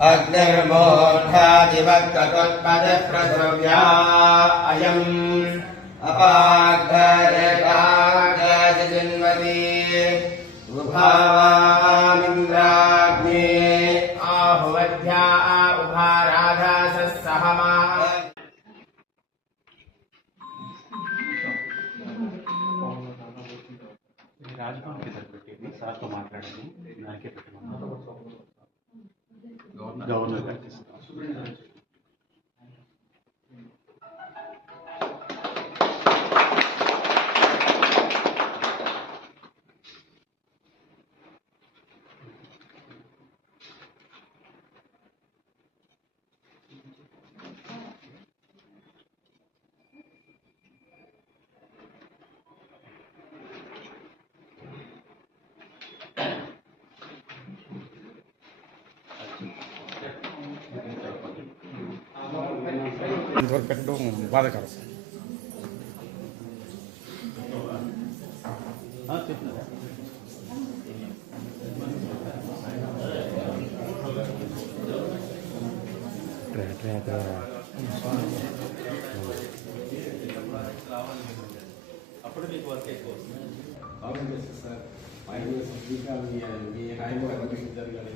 अग्निर्मोक्षादिवक्तोत्पदप्रद्रव्या अयम् अपाग्धरेकाग्रजिन्वती उभावामिन्द्राग्ने आहुवध्या उभाराधासस्सहमा రాజభవన్కి తగ్గట్టి సార్తో మాట్లాడాను నాకే పెట్టమన్నాను గవర్నర్ గారికి ఇంతవరకు పెట్టడం బాధాకరం. అప్పుడు మీకు వర్క్ ఎక్కువ వస్తుంది. సార్ మీ టైం జరగాలి